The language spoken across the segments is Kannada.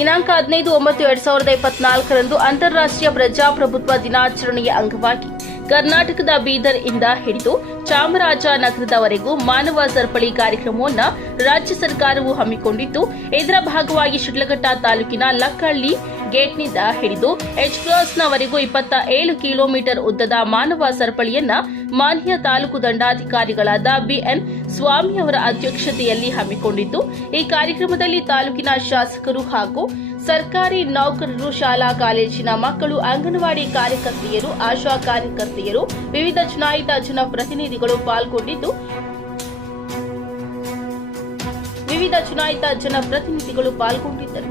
ದಿನಾಂಕ ಹದಿನೈದು ಒಂಬತ್ತು ಎರಡ್ ಸಾವಿರದ ಇಪ್ಪತ್ನಾಲ್ಕರಂದು ಅಂತಾರಾಷ್ಟ್ರೀಯ ಪ್ರಜಾಪ್ರಭುತ್ವ ದಿನಾಚರಣೆಯ ಅಂಗವಾಗಿ ಕರ್ನಾಟಕದ ಬೀದರ್ ಇಂದ ಹಿಡಿದು ಚಾಮರಾಜನಗರದವರೆಗೂ ಮಾನವ ಸರಪಳಿ ಕಾರ್ಯಕ್ರಮವನ್ನು ರಾಜ್ಯ ಸರ್ಕಾರವು ಹಮ್ಮಿಕೊಂಡಿದ್ದು, ಇದರ ಭಾಗವಾಗಿ ಶಿಡ್ಲಘಟ್ಟ ತಾಲೂಕಿನ ಲಕ್ಕಹಳ್ಳಿ ಗೇಟ್ನಿಂದ ಹಿಡಿದು ಎಚ್ ಕ್ರಾಸ್ನವರೆಗೂ ಇಪ್ಪತ್ತ ಏಳು ಕಿಲೋಮೀಟರ್ ಉದ್ದದ ಮಾನವ ಸರಪಳಿಯನ್ನ ಮಾನ್ಯ ತಾಲೂಕು ದಂಡಾಧಿಕಾರಿಗಳಾದ ಬಿಎನ್ ಸ್ವಾಮಿ ಅವರ ಅಧ್ಯಕ್ಷತೆಯಲ್ಲಿ ಹಮ್ಮಿಕೊಂಡಿದ್ದು, ಈ ಕಾರ್ಯಕ್ರಮದಲ್ಲಿ ತಾಲೂಕಿನ ಶಾಸಕರು ಹಾಗೂ ಸರ್ಕಾರಿ ನೌಕರರು, ಶಾಲಾ, ಕಾಲೇಜಿನ ಮಕ್ಕಳು, ಅಂಗನವಾಡಿ ಕಾರ್ಯಕರ್ತೆಯರು, ಆಶಾ ಕಾರ್ಯಕರ್ತೆಯರು, ವಿವಿಧ ಚುನಾಯಿತ ಜನಪ್ರತಿನಿಧಿಗಳು ಪಾಲ್ಗೊಂಡಿದ್ದು, ವಿವಿಧ ಚುನಾಯಿತ ಜನಪ್ರತಿನಿಧಿಗಳು ಪಾಲ್ಗೊಂಡಿದ್ದರು.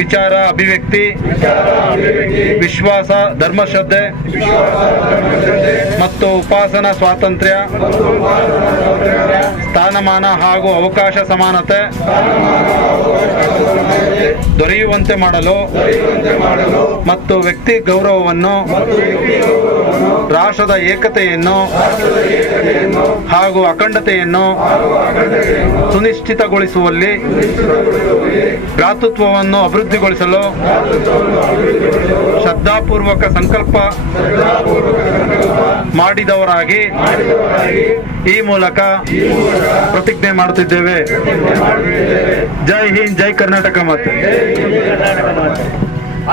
ವಿಚಾರ, ಅಭಿವ್ಯಕ್ತಿ, ವಿಶ್ವಾಸ ಧರ್ಮಶ್ರದ್ಧೆ ಮತ್ತು ಉಪಾಸನಾ ಸ್ವಾತಂತ್ರ್ಯ, ಸ್ಥಾನಮಾನ ಹಾಗೂ ಅವಕಾಶ ಸಮಾನತೆ ದೊರೆಯುವಂತೆ ಮಾಡಲು ಮತ್ತು ವ್ಯಕ್ತಿ ಗೌರವವನ್ನು ರಾಷ್ಟ್ರದ ಏಕತೆಯನ್ನು ಹಾಗೂ ಅಖಂಡತೆಯನ್ನು ಸುನಿಶ್ಚಿತಗೊಳಿಸುವಲ್ಲಿ ಭ್ರಾತೃತ್ವವನ್ನು ಅಭಿವೃದ್ಧಿಗೊಳಿಸಲು ಶ್ರದ್ಧಾಪೂರ್ವಕ ಸಂಕಲ್ಪ ಮಾಡಿದವರಾಗಿ ಈ ಮೂಲಕ ಪ್ರತಿಜ್ಞೆ ಮಾಡುತ್ತಿದ್ದೇವೆ. ಜೈ ಹಿಂದ್, ಜೈ ಕರ್ನಾಟಕ ಮತ್ತೆ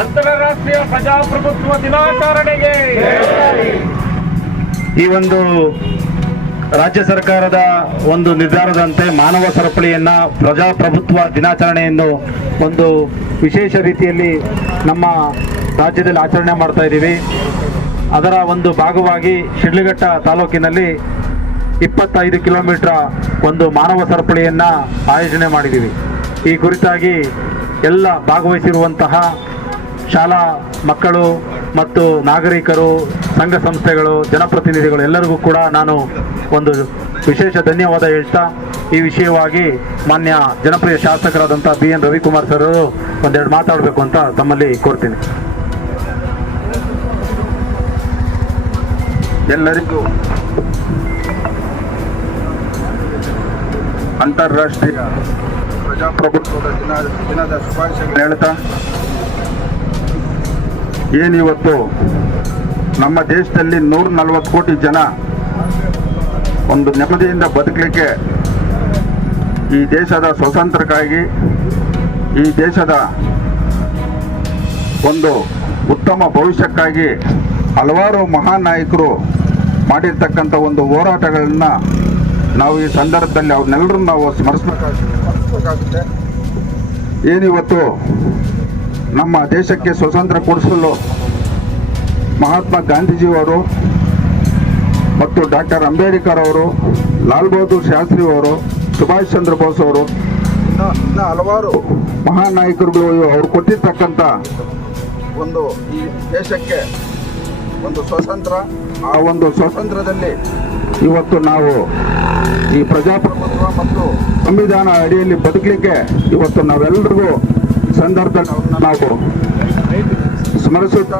ಅಂತಾರಾಷ್ಟ್ರೀಯ ಪ್ರಜಾಪ್ರಭುತ್ವ ದಿನಾಚರಣೆಗೆ. ಈ ಒಂದು ರಾಜ್ಯ ಸರ್ಕಾರದ ಒಂದು ನಿರ್ಧಾರದಂತೆ ಮಾನವ ಸರಪಳಿಯನ್ನ ಪ್ರಜಾಪ್ರಭುತ್ವ ದಿನಾಚರಣೆಯನ್ನು ಒಂದು ವಿಶೇಷ ರೀತಿಯಲ್ಲಿ ನಮ್ಮ ರಾಜ್ಯದಲ್ಲಿ ಆಚರಣೆ ಮಾಡ್ತಾ ಇದ್ದೀವಿ. ಅದರ ಒಂದು ಭಾಗವಾಗಿ ಶಿಡ್ಲಘಟ್ಟ ತಾಲೂಕಿನಲ್ಲಿ ಇಪ್ಪತ್ತೈದು ಕಿಲೋಮೀಟರ್ ಒಂದು ಮಾನವ ಸರಪಳಿಯನ್ನು ಆಯೋಜನೆ ಮಾಡಿದ್ದೀವಿ. ಈ ಕುರಿತಾಗಿ ಎಲ್ಲ ಭಾಗವಹಿಸಿರುವಂತಹ ಶಾಲಾ ಮಕ್ಕಳು ಮತ್ತು ನಾಗರಿಕರು, ಸಂಘ ಸಂಸ್ಥೆಗಳು, ಜನಪ್ರತಿನಿಧಿಗಳು ಎಲ್ಲರಿಗೂ ಕೂಡ ನಾನು ಒಂದು ವಿಶೇಷ ಧನ್ಯವಾದ ಹೇಳ್ತಾ ಈ ವಿಷಯವಾಗಿ ಮಾನ್ಯ ಜನಪ್ರಿಯ ಶಾಸಕರಾದಂಥ ಬಿ ಎನ್ ರವಿಕುಮಾರ್ ಸರ್ ಅವರು ಒಂದೆರಡು ಮಾತಾಡಬೇಕು ಅಂತ ತಮ್ಮಲ್ಲಿ ಕೋರ್ತೀನಿ. ಎಲ್ಲರಿಗೂ ಅಂತಾರಾಷ್ಟ್ರೀಯ ಪ್ರಜಾಪ್ರಭುತ್ವದ ದಿನ ದಿನದ ಶುಭಾಶಯಗಳು. ಹೇಳ್ತಾ ಏನಿವತ್ತು ನಮ್ಮ ದೇಶದಲ್ಲಿ ನೂರ ನಲವತ್ತು ಕೋಟಿ ಜನ ಒಂದು ನೆಮ್ಮದಿಯಿಂದ ಬದುಕಲಿಕ್ಕೆ ಈ ದೇಶದ ಸ್ವಾತಂತ್ರ್ಯಕ್ಕಾಗಿ ಈ ದೇಶದ ಒಂದು ಉತ್ತಮ ಭವಿಷ್ಯಕ್ಕಾಗಿ ಹಲವಾರು ಮಹಾನ್ ನಾಯಕರು ಮಾಡಿರ್ತಕ್ಕಂಥ ಒಂದು ಹೋರಾಟಗಳನ್ನ ನಾವು ಈ ಸಂದರ್ಭದಲ್ಲಿ ಅವ್ರನ್ನೆಲ್ಲರೂ ನಾವು ಸ್ಮರಿಸಬೇಕಾಗುತ್ತೆ. ಏನಿವತ್ತು ನಮ್ಮ ದೇಶಕ್ಕೆ ಸ್ವತಂತ್ರ ಕೊಡಿಸಲು ಮಹಾತ್ಮ ಗಾಂಧೀಜಿಯವರು ಮತ್ತು ಡಾಕ್ಟರ್ ಅಂಬೇಡ್ಕರ್ ಅವರು ಲಾಲ್ ಬಹದ್ದೂರ್ ಶಾಸ್ತ್ರಿ ಅವರು ಸುಭಾಷ್ ಚಂದ್ರ ಬೋಸ್ ಅವರು ಇನ್ನು ಇನ್ನು ಹಲವಾರು ಮಹಾನ್ ನಾಯಕರುಗಳು ಅವರು ಕೊಟ್ಟಿರ್ತಕ್ಕಂಥ ಒಂದು ಈ ದೇಶಕ್ಕೆ ಒಂದು ಸ್ವತಂತ್ರ ಆ ಒಂದು ಸ್ವಾತಂತ್ರ್ಯದಲ್ಲಿ ಇವತ್ತು ನಾವು ಈ ಪ್ರಜಾಪ್ರಭುತ್ವ ಮತ್ತು ಸಂವಿಧಾನ ಅಡಿಯಲ್ಲಿ ಬದುಕಲಿಕ್ಕೆ ಇವತ್ತು ನಾವೆಲ್ಲರಿಗೂ ಸಂದರ್ಭದಲ್ಲಿ ಅವ್ರನ್ನ ನಾವು ಸ್ಮರಿಸುತ್ತಾ